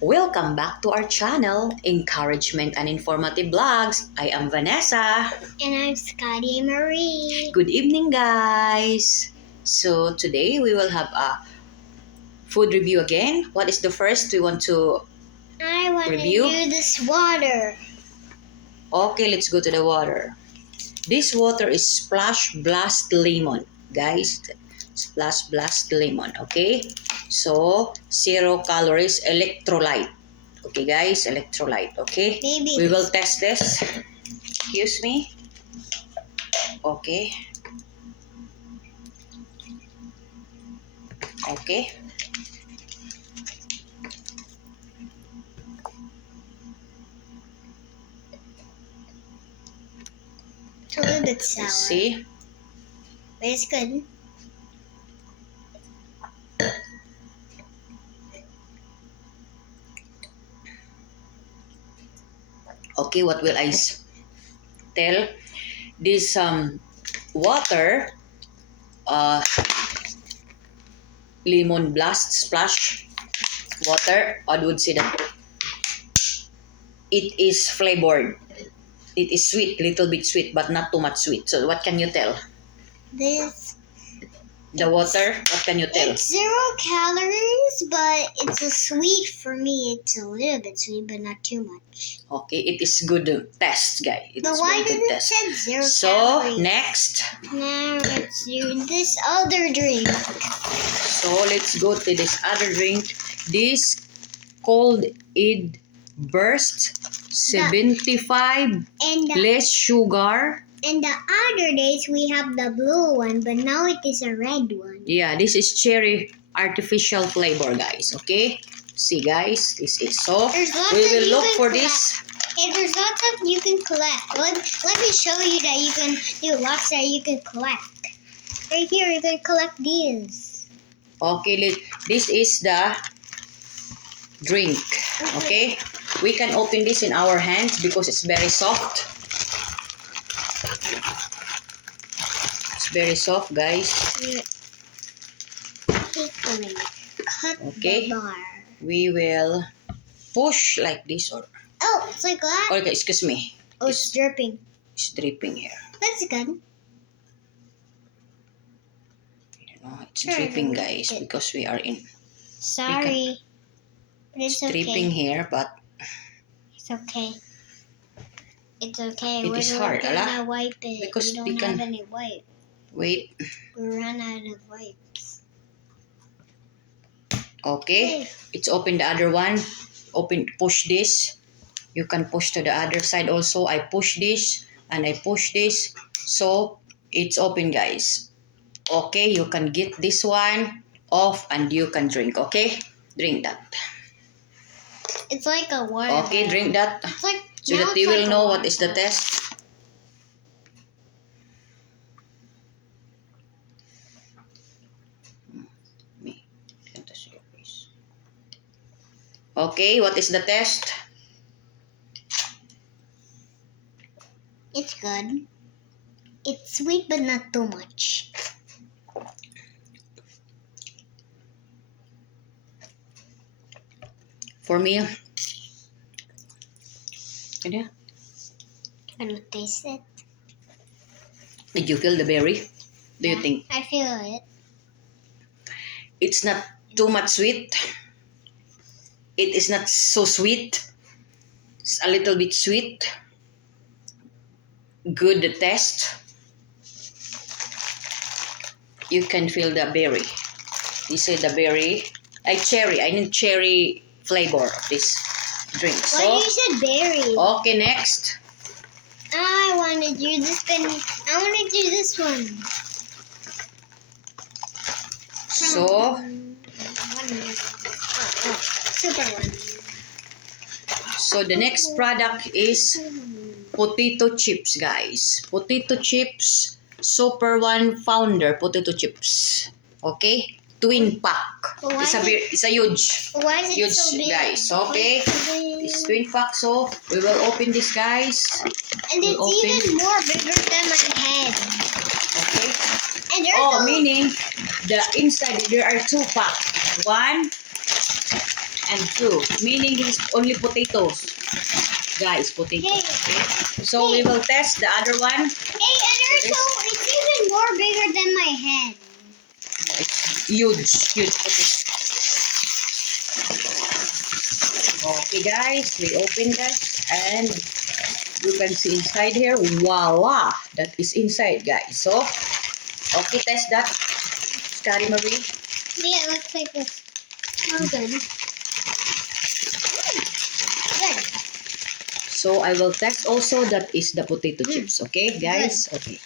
Welcome back to our channel, Encouragement and Informative Vlogs. I am Vanessa. And I'm Scotty Marie. Good evening, guys. So today we will have a food review again. What is the first we want to I want review? to do this water. Okay, let's go to the water. This water is Splash Blast Lemon, guys. Splash Blast Lemon, okay? So, 0 calories electrolyte. Okay, guys, electrolyte, okay? Maybe We will test this. Excuse me. Okay. Okay. It's a little bit sour. Let's see. But it's good. Okay, what will I tell? This water, lemon blast splash water, I would say that it is flavored. It is sweet, little bit sweet, but not too much sweet. So what can you tell? The water, what can you tell? It's 0 calories, but it's a sweet for me. It's a little bit sweet, but not too much. Okay, it is good test, guys. But why does it say 0 So, calories? next. Now let's do this other drink. So, let's go to this other drink. This cold Id Burst 75 And less sugar. And the other days we have the blue one, but now it is a red one. Yeah, this is cherry artificial flavor, guys. Okay? See, guys, this is so. There's lots We that will you look can for collect. this. Hey, there's lots of you can collect. Let me show you that you can do lots that you can collect. Right here, you can collect these. Okay, this is the drink. Okay? We can open this in our hands because it's very soft. It's very soft, guys. Cut Okay. the bar. We will push like this or Oh, it's like that. okay, excuse me. Oh, it's dripping. It's dripping here. That's good. You know, it's Sure, dripping, then guys, it- because we are in. Sorry. But It's it's dripping okay. here, but It's okay. It's okay. It is hard, We're ala? gonna wipe it. Because we we don't can- have any wipe. wait. We ran out of wipes. Okay, it's open the other one. Open, push this. You can push to the other side also. I push this and I push this. So it's open, guys. Okay, you can get this one off and you can drink. Okay, drink that. It's like a water. Okay, drink that It's like so now that it's you will like a know water what is the bottle. test. Okay, what is the test? It's good. It's sweet but not too much. For me, yeah. I'm gonna taste it. Did you feel the berry? Do you think I feel it. it's not too much sweet? It is not so sweet. It's a little bit sweet. Good taste. You can feel the berry. This is the berry. Cherry. I need cherry flavor of this drink. Why So, you said berry? okay, next. I wanted you this penny. I wanted you this one. So, Super one. so the next product is potato chips, guys. Potato chips, Super One Founder potato chips. Okay? Twin pack. But why It's a huge. Why is it Huge, so big? guys. Okay? Why is it so big? It's twin pack, so we will open this, guys. And it's open. even more bigger than my head. Okay? And there's Oh, a meaning the inside there are 2 packs. 1 and 2. Meaning it's only potatoes. Guys, potatoes. Hey. Okay? So we will test the other one. Hey, and also, it's even more bigger than my head. It's huge potato. Okay guys, we open that and you can see inside here. Voila! That is inside guys. So, okay, test that. Scary Marie. Yeah, it looks like this. Oh, good. Good. So I will test also that is the potato chips. Okay guys? Okay.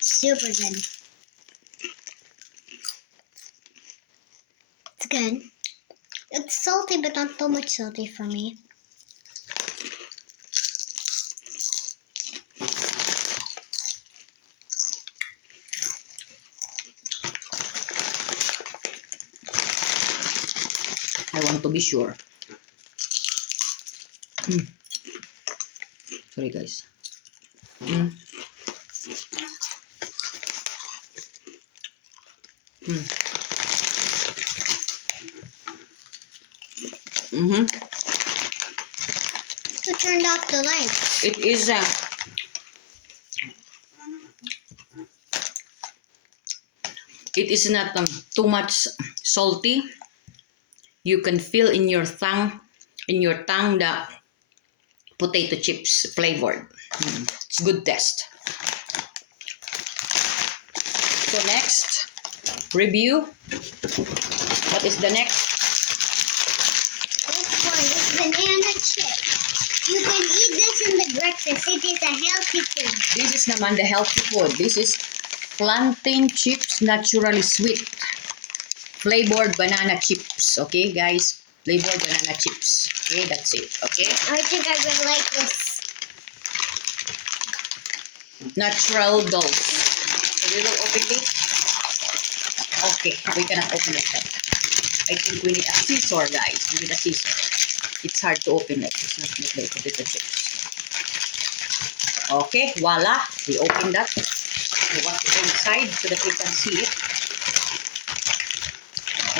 Super good. It's good. It's salty, but not too much salty for me. I want to be sure. Sorry guys. Who turned off the lights? It is not too much salty. You can feel in your tongue the potato chips flavored. It's good test. So next, review. What is the next? This one is banana chip. You can eat this in the breakfast. It is a healthy food. This is naman the healthy food. This is plantain chips, naturally sweet. Flavored banana chips. Okay, guys? Flavored banana chips. Okay, that's it. Okay? I think I would like this. Natural dolls. So we will open it. Okay, we cannot open it yet. I think we need a scissor, guys. We need a scissor. It's hard to open it. It's not like potato chips. Okay, voila. We open that. So what's inside so that we can see it.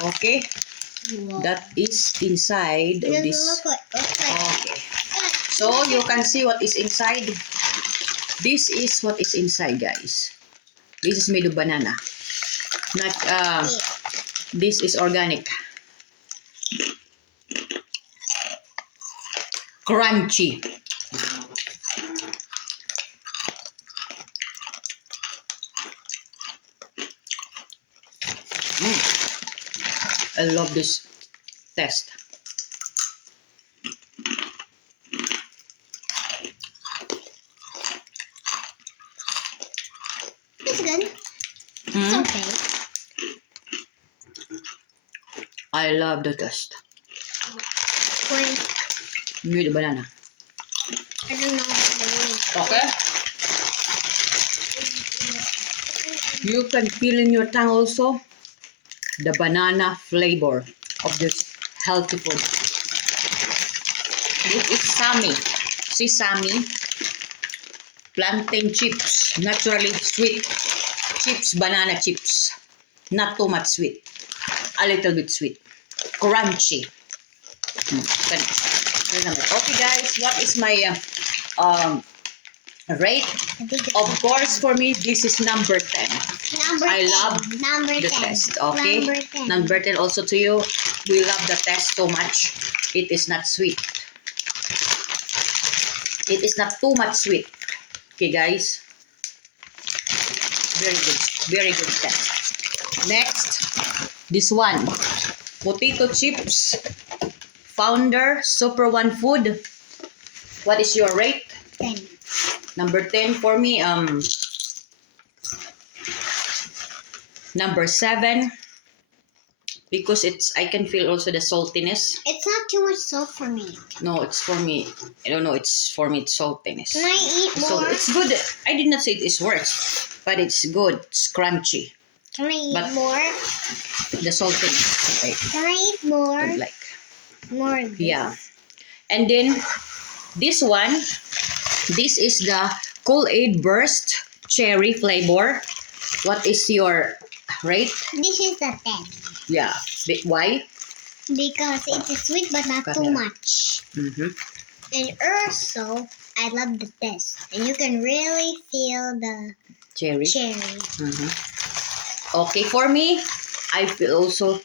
Okay, Wow. that is inside of It this. doesn't look like. Okay, so you can see what is inside. This is what is inside, guys. This is made of banana. Not this is organic. Crunchy. I love this test. It's good. It's okay. I love the test. When Made of banana. I don't know what to do. Okay. You can feel in your tongue also the banana flavor of this healthy food. This is Sammy. Sesame plantain chips, naturally sweet chips, banana chips. Not too much sweet, a little bit sweet, crunchy. Okay, guys, what is my rate? Of course, for me, this is number 10. Number I 10. love Number the 10. test. Okay, Number 10. number 10 also to you. We love the test so much. It is not sweet. It is not too much sweet. Okay, guys. Very good test. Next, this one, potato chips, Founder Super One Food. What is your rate? 10. Number 10 for me. Number 7, because I can feel also the saltiness. It's not too much salt for me. No, it's for me. I don't know. It's for me. It's saltiness. Can I eat So more? it's good. I did not say it is worse, but it's good. It's crunchy. Can I eat But- more? The saltiness. Okay. Can I eat more? Good, like. More. of this. Yeah. And then this one, this is the Kool-Aid Burst Cherry flavor. What is your rate? This is the 10. Yeah. Why? because it is sweet but not too Camera. much. Mm-hmm. And also, I love the taste. And you can really feel the Cherry. cherry. Mm-hmm. Okay, for me, I feel also